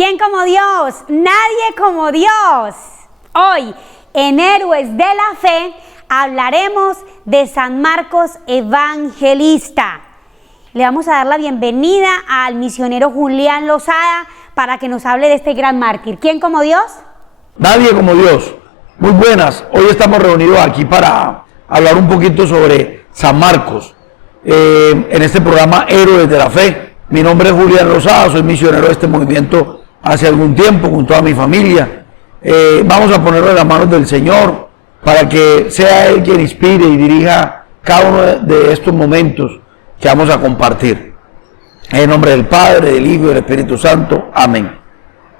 ¿Quién como Dios? Nadie como Dios. Hoy, en Héroes de la Fe, hablaremos de San Marcos Evangelista. Le vamos a dar la bienvenida al misionero Julián Lozada para que nos hable de este gran mártir. ¿Quién como Dios? Nadie como Dios. Muy buenas. Hoy estamos reunidos aquí para hablar un poquito sobre San Marcos en este programa Héroes de la Fe. Mi nombre es Julián Lozada, soy misionero de este movimiento hace algún tiempo con toda mi familia. Vamos a ponerlo en las manos del Señor para que sea Él quien inspire y dirija cada uno de estos momentos que vamos a compartir. En el nombre del Padre, del Hijo y del Espíritu Santo. Amén.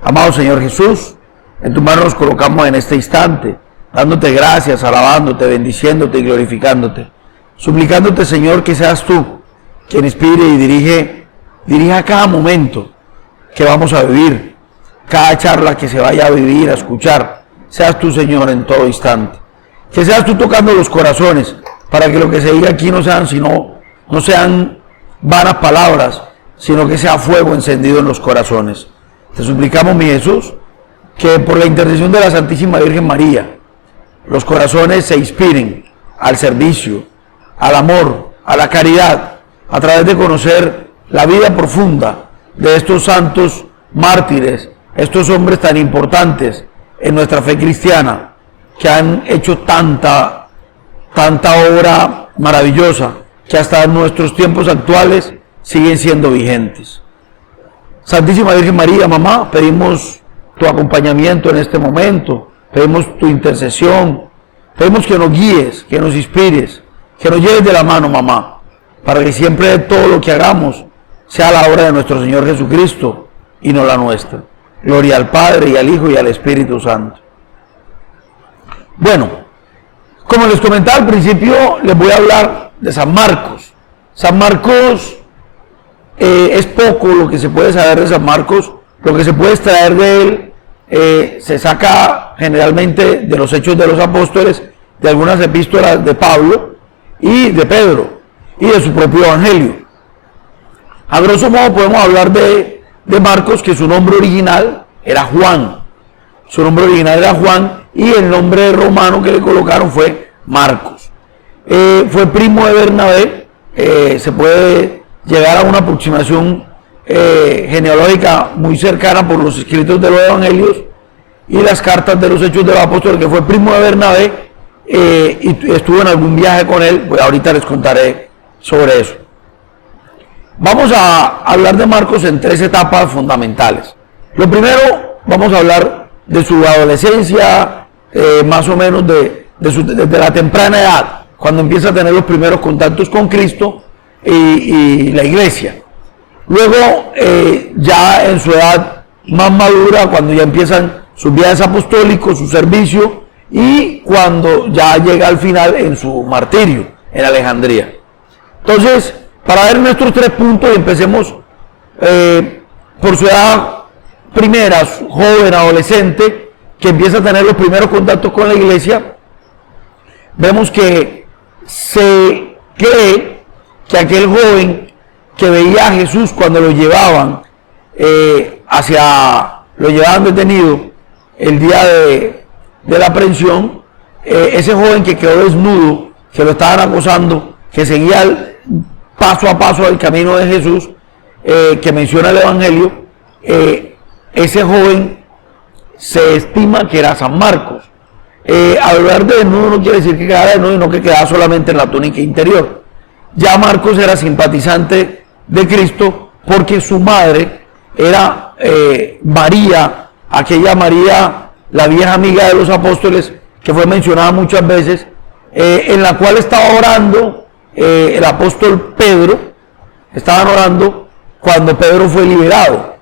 Amado Señor Jesús, en tus manos nos colocamos en este instante, dándote gracias, alabándote, bendiciéndote y glorificándote. Suplicándote, Señor, que seas tú quien inspire y dirija cada momento que vamos a vivir, cada charla que se vaya a vivir, a escuchar. Seas tú, Señor, en todo instante. Que seas tú tocando los corazones, para que lo que se diga aquí no sean vanas palabras, sino que sea fuego encendido en los corazones. Te suplicamos, mi Jesús, que por la intercesión de la Santísima Virgen María, los corazones se inspiren al servicio, al amor, a la caridad, a través de conocer la vida profunda de estos santos mártires, estos hombres tan importantes en nuestra fe cristiana, que han hecho tanta obra maravillosa, que hasta en nuestros tiempos actuales siguen siendo vigentes. Santísima Virgen María, mamá, pedimos tu acompañamiento en este momento, pedimos tu intercesión, pedimos que nos guíes, que nos inspires, que nos lleves de la mano, mamá, para que siempre todo lo que hagamos sea la obra de nuestro Señor Jesucristo y no la nuestra. Gloria al Padre, y al Hijo, y al Espíritu Santo. Bueno, como les comentaba al principio, les voy a hablar de San Marcos. San Marcos es poco lo que se puede saber de San Marcos. Lo que se puede extraer de él se saca generalmente de los Hechos de los Apóstoles, de algunas epístolas de Pablo y de Pedro, y de su propio Evangelio. A grosso modo podemos hablar de Marcos, que su nombre original era Juan. Su nombre original era Juan, y el nombre romano que le colocaron fue Marcos. Fue primo de Bernabé. Se puede llegar a una aproximación genealógica muy cercana por los escritos de los Evangelios y las cartas de los Hechos de los Apóstoles, que fue primo de Bernabé, y estuvo en algún viaje con él. Pues ahorita les contaré sobre eso. Vamos a hablar de Marcos en tres etapas fundamentales. Lo primero, vamos a hablar de su adolescencia, más o menos desde la temprana edad, cuando empieza a tener los primeros contactos con Cristo y la iglesia. Luego, ya en su edad más madura, cuando ya empiezan sus viajes apostólicos, su servicio, y cuando ya llega al final en su martirio en Alejandría. Entonces, para ver nuestros tres puntos, empecemos por su edad primera, joven, adolescente, que empieza a tener los primeros contactos con la iglesia. Vemos que se cree que aquel joven que veía a Jesús cuando lo llevaban lo llevaban detenido el día de la aprehensión, ese joven que quedó desnudo, que lo estaban acosando, que seguía paso a paso el camino de Jesús, que menciona el Evangelio, ese joven se estima que era San Marcos. Hablar de desnudo no quiere decir que quedara desnudo, sino que quedaba solamente en la túnica interior. Ya Marcos era simpatizante de Cristo, porque su madre era María, aquella María, la vieja amiga de los apóstoles, que fue mencionada muchas veces, en la cual estaba orando el apóstol Pedro. Estaban orando cuando Pedro fue liberado.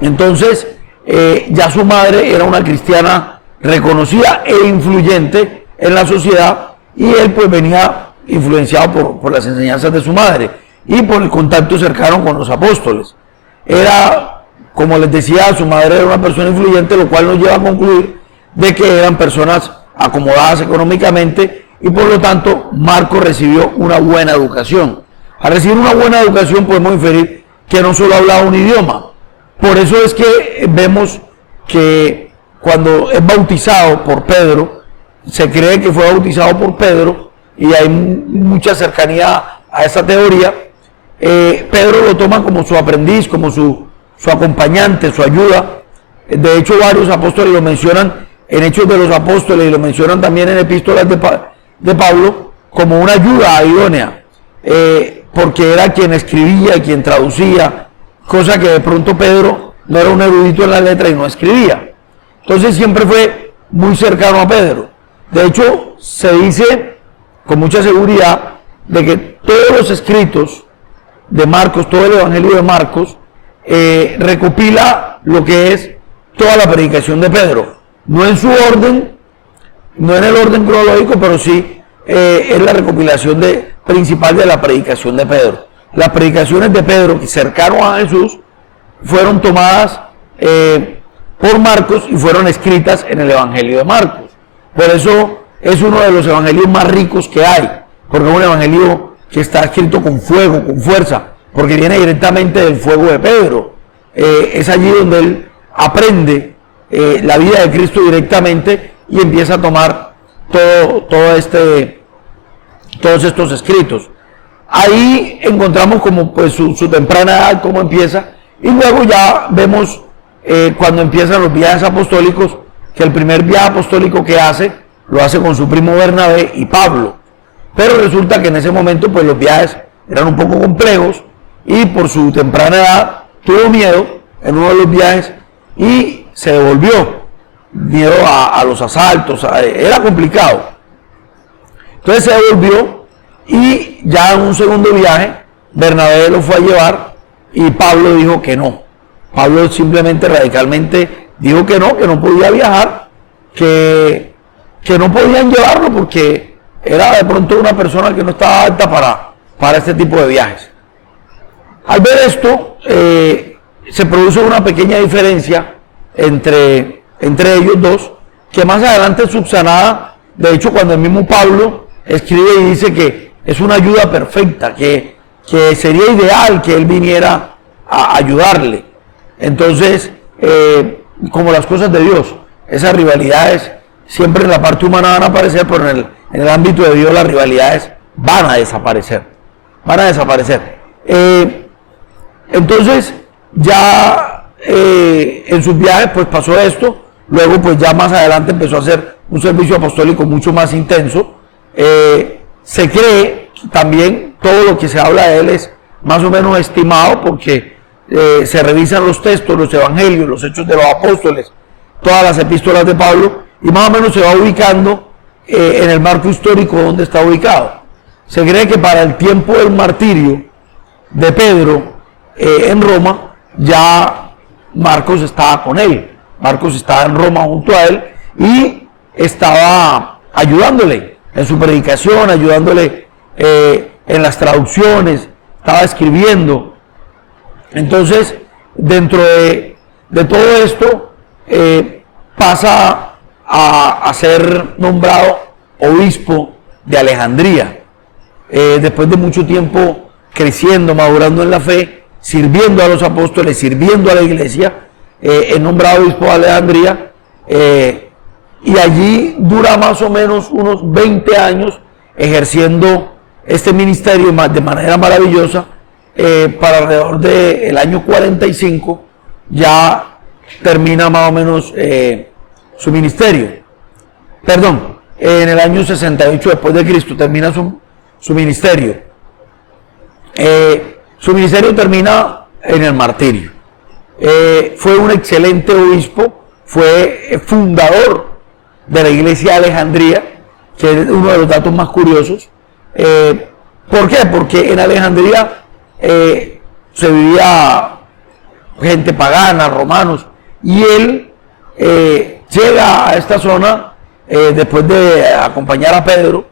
Entonces, ya su madre era una cristiana reconocida e influyente en la sociedad, y él pues venía influenciado por las enseñanzas de su madre y por el contacto cercano con los apóstoles. Era, como les decía, su madre era una persona influyente, lo cual nos lleva a concluir de que eran personas acomodadas económicamente, y por lo tanto Marcos recibió una buena educación. Al recibir una buena educación podemos inferir que no solo hablaba un idioma, Por eso es que vemos que cuando es bautizado por Pedro, se cree que fue bautizado por Pedro, y hay mucha cercanía a esa teoría. Pedro lo toma como su aprendiz, como su acompañante, su ayuda. De hecho, varios apóstoles lo mencionan en Hechos de los Apóstoles y lo mencionan también en epístolas de Pablo como una ayuda idónea, porque era quien escribía, quien traducía, cosa que de pronto Pedro no era un erudito en la letra y no escribía. Entonces siempre fue muy cercano a Pedro. De hecho, se dice con mucha seguridad de que todos los escritos de Marcos, todo el Evangelio de Marcos, recopila lo que es toda la predicación de Pedro. No en su orden, no en el orden cronológico, pero sí es la recopilación principal de la predicación de Pedro. Las predicaciones de Pedro, cercanos a Jesús, fueron tomadas por Marcos y fueron escritas en el Evangelio de Marcos. Por eso es uno de los evangelios más ricos que hay, porque es un evangelio que está escrito con fuego, con fuerza, porque viene directamente del fuego de Pedro. Es allí donde él aprende la vida de Cristo directamente y empieza a tomar todos estos escritos. Ahí encontramos como pues su temprana edad, cómo empieza, y luego ya vemos cuando empiezan los viajes apostólicos, que el primer viaje apostólico que lo hace con su primo Bernabé y Pablo. Pero resulta que en ese momento pues los viajes eran un poco complejos, y por su temprana edad tuvo miedo en uno de los viajes y se devolvió. Miedo a los asaltos, era complicado. Entonces se devolvió, y ya en un segundo viaje Bernabé lo fue a llevar y Pablo dijo que no. Pablo simplemente radicalmente dijo que no podía viajar, que no podían llevarlo porque era de pronto una persona que no estaba apta para este tipo de viajes. Al ver esto, se produce una pequeña diferencia entre ellos dos, que más adelante es subsanada. De hecho, cuando el mismo Pablo escribe y dice que es una ayuda perfecta, que sería ideal que él viniera a ayudarle. Entonces, como las cosas de Dios, esas rivalidades siempre en la parte humana van a aparecer, pero en el ámbito de Dios las rivalidades van a desaparecer. Entonces, ya en sus viajes pues pasó esto. Luego pues ya más adelante empezó a hacer un servicio apostólico mucho más intenso. Se cree también, todo lo que se habla de él es más o menos estimado, porque se revisan los textos, los evangelios, los hechos de los apóstoles, todas las epístolas de Pablo, y más o menos se va ubicando en el marco histórico donde está ubicado. Se cree que para el tiempo del martirio de Pedro en Roma, ya Marcos estaba con él. Marcos estaba en Roma junto a él y estaba ayudándole en su predicación, ayudándole en las traducciones, estaba escribiendo. Entonces, dentro de todo esto, pasa a ser nombrado obispo de Alejandría. Después de mucho tiempo creciendo, madurando en la fe, sirviendo a los apóstoles, sirviendo a la iglesia, es nombrado obispo de Alejandría, y allí dura más o menos unos 20 años ejerciendo este ministerio de manera maravillosa. Para alrededor del año 45 ya termina más o menos su ministerio. Perdón, en el año 68 después de Cristo termina su ministerio. Su ministerio termina en el martirio. Fue un excelente obispo, fue fundador de la iglesia de Alejandría, que es uno de los datos más curiosos. ¿Por qué? Porque en Alejandría se vivía gente pagana, romanos, y él llega a esta zona después de acompañar a Pedro,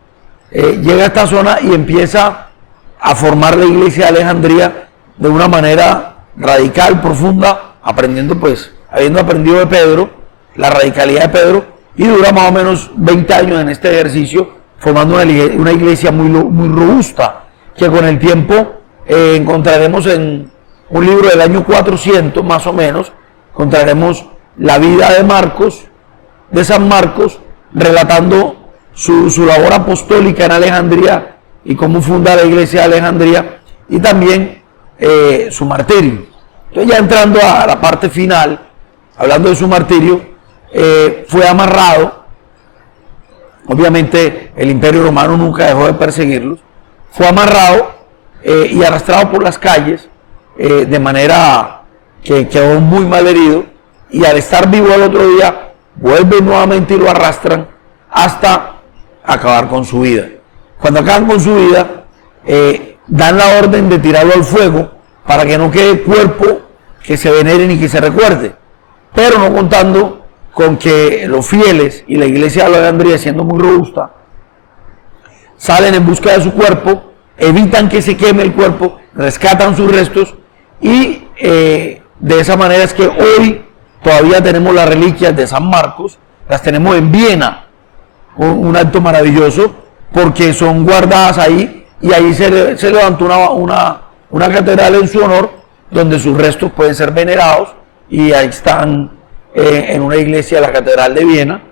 llega a esta zona y empieza a formar la iglesia de Alejandría de una manera radical, profunda, habiendo aprendido de Pedro, la radicalidad de Pedro, y dura más o menos 20 años en este ejercicio, formando una iglesia muy robusta, que con el tiempo encontraremos en un libro del año 400 más o menos, encontraremos la vida de Marcos, de San Marcos, relatando su labor apostólica en Alejandría y cómo funda la iglesia de Alejandría, y también su martirio. Entonces, ya entrando a la parte final, hablando de su martirio, fue amarrado. Obviamente el Imperio Romano nunca dejó de perseguirlos. Fue amarrado y arrastrado por las calles, de manera que quedó muy mal herido, y al estar vivo al otro día vuelven nuevamente y lo arrastran hasta acabar con su vida. Cuando acaban con su vida, dan la orden de tirarlo al fuego para que no quede cuerpo que se venere ni que se recuerde, pero no contando con que los fieles y la iglesia de Alejandría, siendo muy robusta, salen en busca de su cuerpo, evitan que se queme el cuerpo, rescatan sus restos, y de esa manera es que hoy todavía tenemos las reliquias de San Marcos, las tenemos en Viena, un acto maravilloso, porque son guardadas ahí, y ahí se levantó una catedral en su honor, donde sus restos pueden ser venerados, y ahí están en una iglesia de la Catedral de Viena,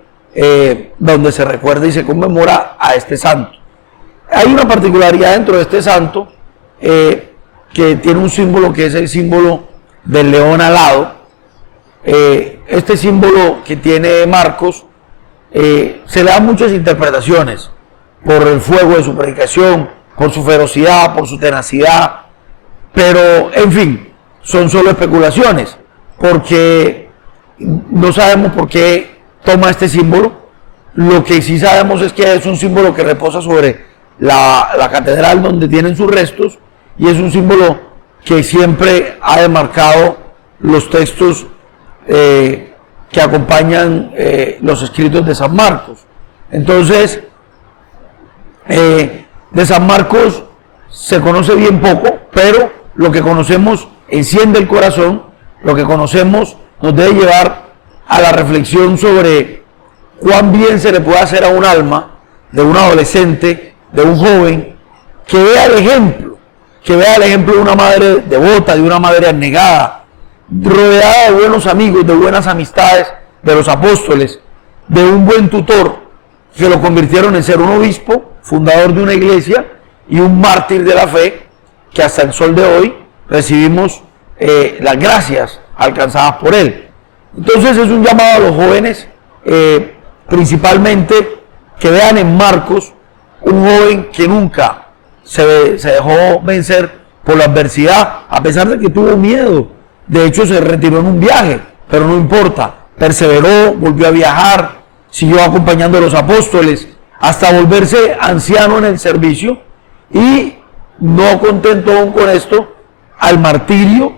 donde se recuerda y se conmemora a este santo. Hay una particularidad dentro de este santo, que tiene un símbolo que es el símbolo del león alado. Este símbolo que tiene Marcos se le dan muchas interpretaciones, por el fuego de su predicación, por su ferocidad, por su tenacidad, pero en fin, son solo especulaciones, porque no sabemos por qué toma este símbolo. Lo que sí sabemos es que es un símbolo que reposa sobre la catedral donde tienen sus restos, y es un símbolo que siempre ha demarcado los textos que acompañan los escritos de San Marcos. Entonces, de San Marcos se conoce bien poco, pero lo que conocemos enciende el corazón. Lo que conocemos nos debe llevar a la reflexión sobre cuán bien se le puede hacer a un alma, de un adolescente, de un joven, que vea el ejemplo de una madre devota, de una madre abnegada, rodeada de buenos amigos, de buenas amistades, de los apóstoles, de un buen tutor, que lo convirtieron en ser un obispo, fundador de una iglesia, y un mártir de la fe, que hasta el sol de hoy recibimos las gracias alcanzadas por él. Entonces es un llamado a los jóvenes, principalmente, que vean en Marcos un joven que nunca se dejó vencer por la adversidad, a pesar de que tuvo miedo. De hecho, se retiró en un viaje, pero no importa, perseveró, volvió a viajar, siguió acompañando a los apóstoles, hasta volverse anciano en el servicio, y no contento aún con esto, al martirio,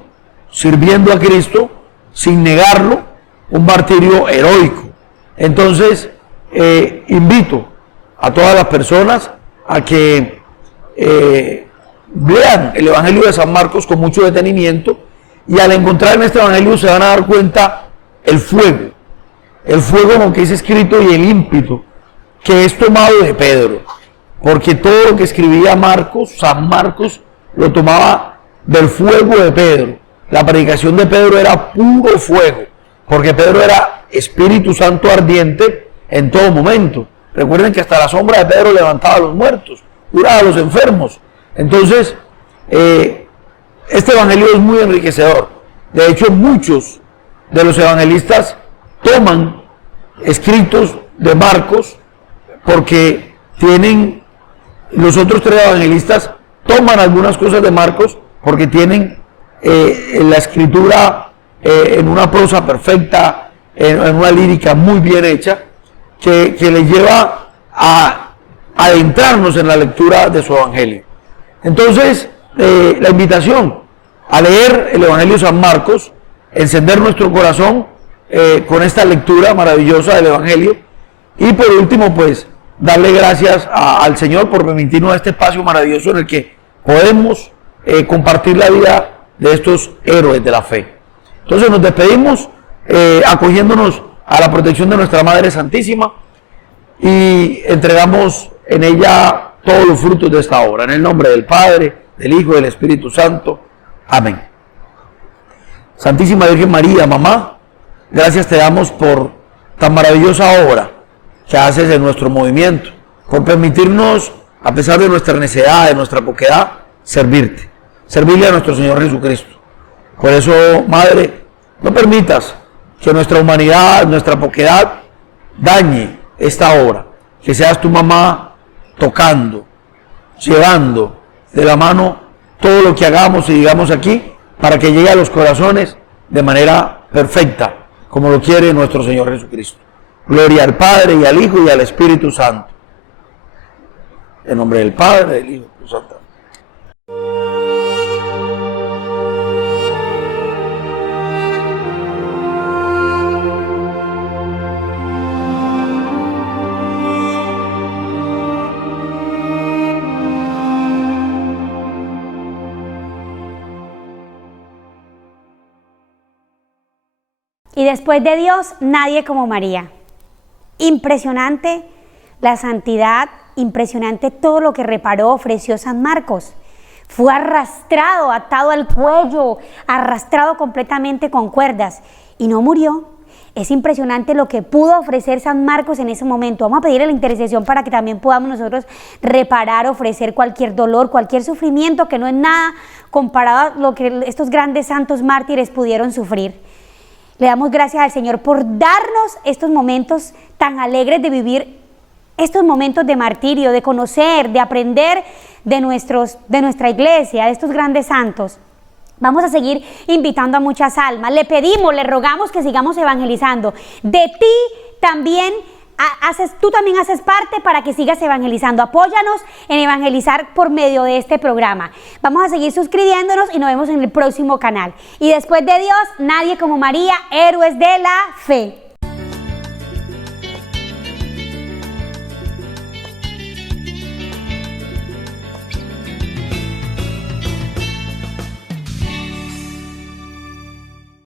sirviendo a Cristo, sin negarlo, un martirio heroico. Entonces, invito a todas las personas a que vean el Evangelio de San Marcos con mucho detenimiento, y al encontrar en este Evangelio se van a dar cuenta el fuego con que es escrito y el ímpetu que es tomado de Pedro, porque todo lo que escribía Marcos, San Marcos, lo tomaba del fuego de Pedro. La predicación de Pedro era puro fuego, porque Pedro era Espíritu Santo ardiente en todo momento. Recuerden que hasta la sombra de Pedro levantaba a los muertos, curaba a los enfermos. Entonces, este evangelio es muy enriquecedor. De hecho, muchos de los evangelistas toman escritos de Marcos, porque tienen, los otros tres evangelistas toman algunas cosas de Marcos, porque tienen la escritura en una prosa perfecta, en una lírica muy bien hecha, que les lleva a adentrarnos en la lectura de su evangelio. Entonces, la invitación a leer el Evangelio de San Marcos, encender nuestro corazón con esta lectura maravillosa del Evangelio, y por último, pues, darle gracias al Señor por permitirnos este espacio maravilloso en el que podemos compartir la vida de estos héroes de la fe. Entonces nos despedimos acogiéndonos a la protección de nuestra Madre Santísima, y entregamos en ella todos los frutos de esta obra. En el nombre del Padre, del Hijo y del Espíritu Santo. Amén. Santísima Virgen María, mamá, gracias te damos por tan maravillosa obra que haces en nuestro movimiento, por permitirnos, a pesar de nuestra necedad, de nuestra poquedad, servirle a nuestro Señor Jesucristo. Por eso, Madre, no permitas que nuestra humanidad, nuestra poquedad, dañe esta obra. Que seas tu mamá tocando, llevando de la mano todo lo que hagamos y digamos aquí, para que llegue a los corazones de manera perfecta, como lo quiere nuestro Señor Jesucristo. Gloria al Padre, y al Hijo, y al Espíritu Santo. En nombre del Padre, del Hijo y del Espíritu Santo. Y después de Dios, nadie como María. Impresionante la santidad, impresionante todo lo que reparó, ofreció San Marcos. Fue arrastrado, atado al cuello, arrastrado completamente con cuerdas y no murió. Es impresionante lo que pudo ofrecer San Marcos en ese momento. Vamos a pedirle la intercesión para que también podamos nosotros reparar, ofrecer cualquier dolor, cualquier sufrimiento, que no es nada comparado a lo que estos grandes santos mártires pudieron sufrir. Le damos gracias al Señor por darnos estos momentos tan alegres de vivir, estos momentos de martirio, de conocer, de aprender de nuestra iglesia, de estos grandes santos. Vamos a seguir invitando a muchas almas. Le pedimos, le rogamos que sigamos evangelizando. De ti también tú también haces parte para que sigas evangelizando. Apóyanos en evangelizar por medio de este programa. Vamos a seguir suscribiéndonos y nos vemos en el próximo canal. Y después de Dios, nadie como María, héroes de la fe.